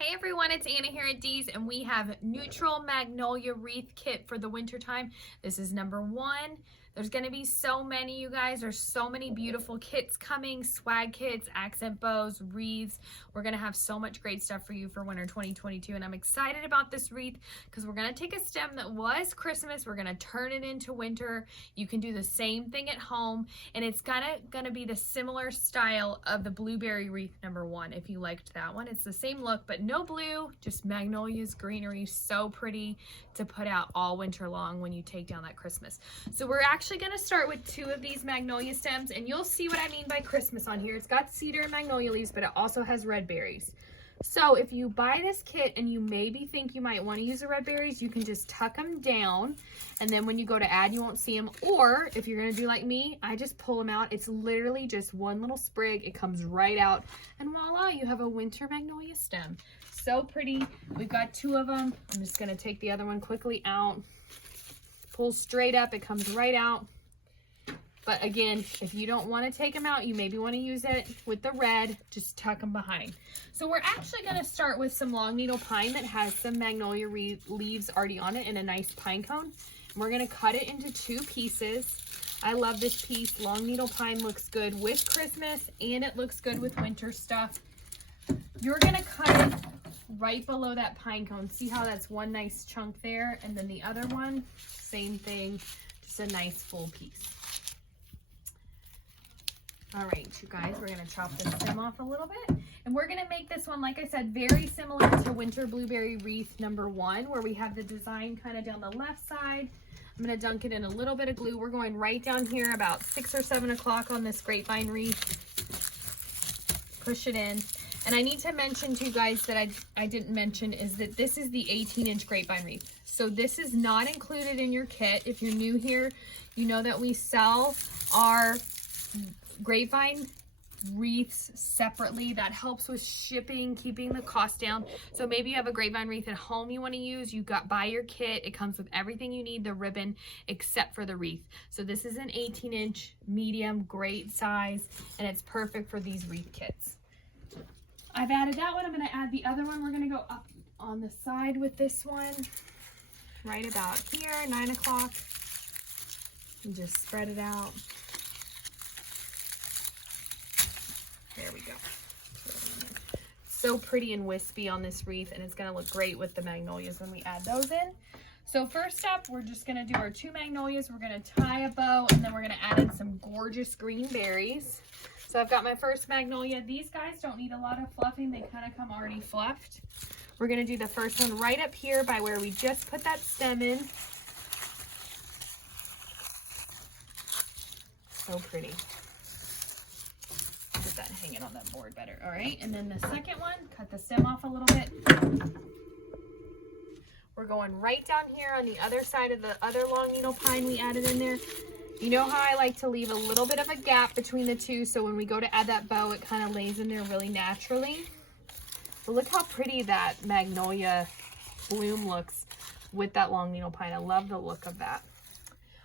Hey everyone, it's Anna here at Dee's, and we have Neutral Magnolia Wreath Kit for the winter time. This is number 1. There's going to be so many, you guys. There's so many beautiful kits coming, swag kits, accent bows, wreaths. We're going to have so much great stuff for you for winter 2022, and I'm excited about this wreath because we're going to take a stem that was Christmas. We're going to turn it into winter. You can do the same thing at home, and it's going to be the similar style of the blueberry wreath number 1 if you liked that one. It's the same look, but no blue, just magnolias, greenery. So pretty to put out all winter long when you take down that Christmas. So we're actually going to start with 2 of these magnolia stems, and you'll see what I mean by Christmas on here. It's got cedar and magnolia leaves, but it also has red berries. So if you buy this kit and you maybe think you might want to use the red berries, you can just tuck them down, and then when you go to add, you won't see them. Or if you're going to do like me, I just pull them out. It's literally just one little sprig. It comes right out, and voila, you have a winter magnolia stem. So pretty. We've got 2 of them. I'm just going to take the other one quickly out. Pull straight up, it comes right out. But again, if you don't want to take them out, you maybe want to use it with the red, just tuck them behind. So we're actually going to start with some long needle pine that has some magnolia leaves already on it in a nice pine cone. And we're going to cut it into 2 pieces. I love this piece. Long needle pine looks good with Christmas, and it looks good with winter stuff. You're going to cut it right below that pine cone. See how that's one nice chunk there, and then the other one, same thing, just a nice full piece. All right, you guys, we're going to chop the stem off a little bit, and we're going to make this one, like I said, very similar to Winter Blueberry Wreath number 1, where we have the design kind of down the left side. I'm going to dunk it in a little bit of glue. We're going right down here about 6 or 7 o'clock on this grapevine wreath. Push it in. And I need to mention to you guys that I didn't mention is that this is the 18-inch grapevine wreath. So this is not included in your kit. If you're new here, you know that we sell our grapevine wreaths separately. That helps with shipping, keeping the cost down. So maybe you have a grapevine wreath at home you want to use. You buy your kit. It comes with everything you need, the ribbon, except for the wreath. So this is an 18-inch medium, great size, and it's perfect for these wreath kits. I've added that one. I'm going to add the other one. We're going to go up on the side with this one, right about here, 9 o'clock. And just spread it out. There we go. So pretty and wispy on this wreath, and it's going to look great with the magnolias when we add those in. So first up, we're just going to do our 2 magnolias. We're going to tie a bow, and then we're going to add in some gorgeous green berries. So I've got my first magnolia. These guys don't need a lot of fluffing. They kind of come already fluffed. We're going to do the first one right up here by where we just put that stem in. So pretty. Get that hanging on that board better. All right, and then the second one, cut the stem off a little bit. We're going right down here on the other side of the other long needle pine we added in there. You know how I like to leave a little bit of a gap between the 2, so when we go to add that bow, it kind of lays in there really naturally. But look how pretty that magnolia bloom looks with that long needle pine. I love the look of that.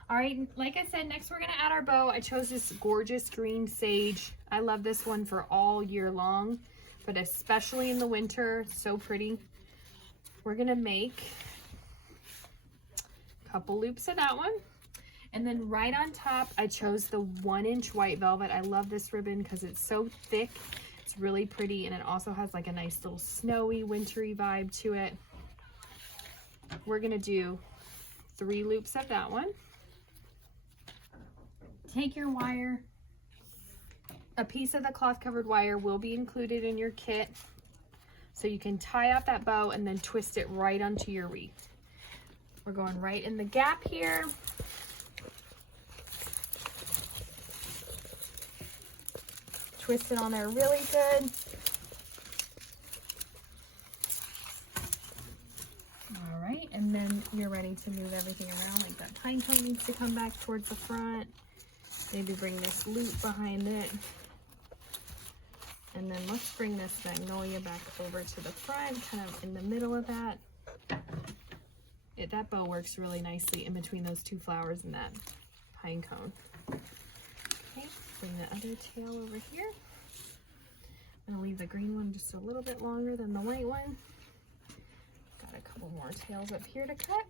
All right, like I said, next we're going to add our bow. I chose this gorgeous green sage. I love this one for all year long, but especially in the winter, so pretty. We're going to make a couple loops of that one. And then right on top, I chose the 1-inch white velvet. I love this ribbon because it's so thick. It's really pretty, and it also has like a nice little snowy, wintry vibe to it. We're gonna do 3 loops of that one. Take your wire. A piece of the cloth covered wire will be included in your kit, so you can tie up that bow and then twist it right onto your wreath. We're going right in the gap here. Twist it on there really good. All right, and then you're ready to move everything around. Like that pine cone needs to come back towards the front. Maybe bring this loop behind it. And then let's bring this magnolia back over to the front, kind of in the middle of that. That bow works really nicely in between those 2 flowers and that pine cone. Okay, bring the other tail over here. I'm gonna leave the green one just a little bit longer than the white one. Got a couple more tails up here to cut.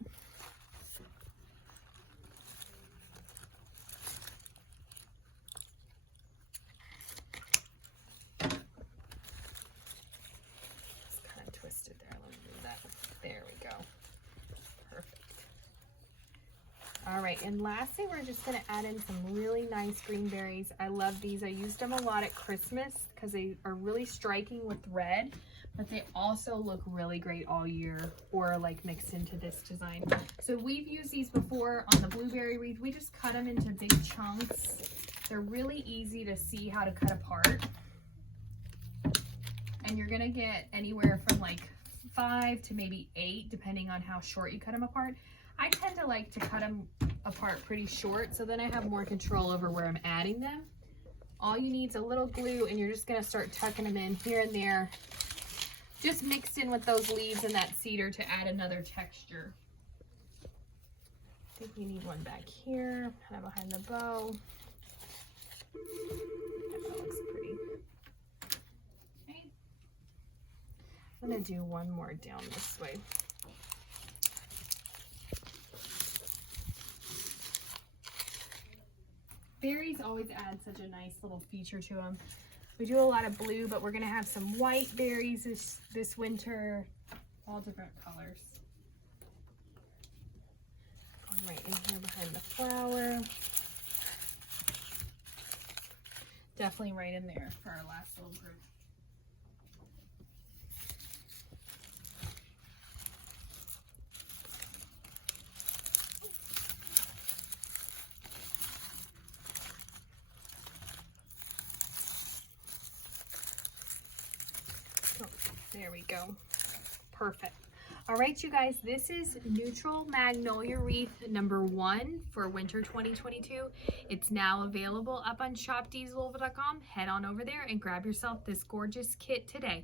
It's kind of twisted there. Let me move that. There we go. Perfect. All right, and lastly, we're just gonna add in some really nice green berries. I love these. I used them a lot at Christmas because they are really striking with red, but they also look really great all year or like mixed into this design. So we've used these before on the blueberry wreath. We just cut them into big chunks. They're really easy to see how to cut apart. And you're gonna get anywhere from like 5 to maybe 8, depending on how short you cut them apart. I tend to like to cut them apart pretty short, so then I have more control over where I'm adding them. All you need is a little glue, and you're just gonna start tucking them in here and there, just mixed in with those leaves and that cedar to add another texture. I think we need one back here, kind of behind the bow. That looks pretty. Okay. I'm gonna do one more down this way. Berries always add such a nice little feature to them. We do a lot of blue, but we're gonna have some white berries this winter, all different colors. Going right in here behind the flower. Definitely right in there for our last little group. There we go. Perfect. All right, you guys, this is Neutral Magnolia Wreath number 1 for winter 2022. It's now available up on shopdeeslouisville.com. Head on over there and grab yourself this gorgeous kit today.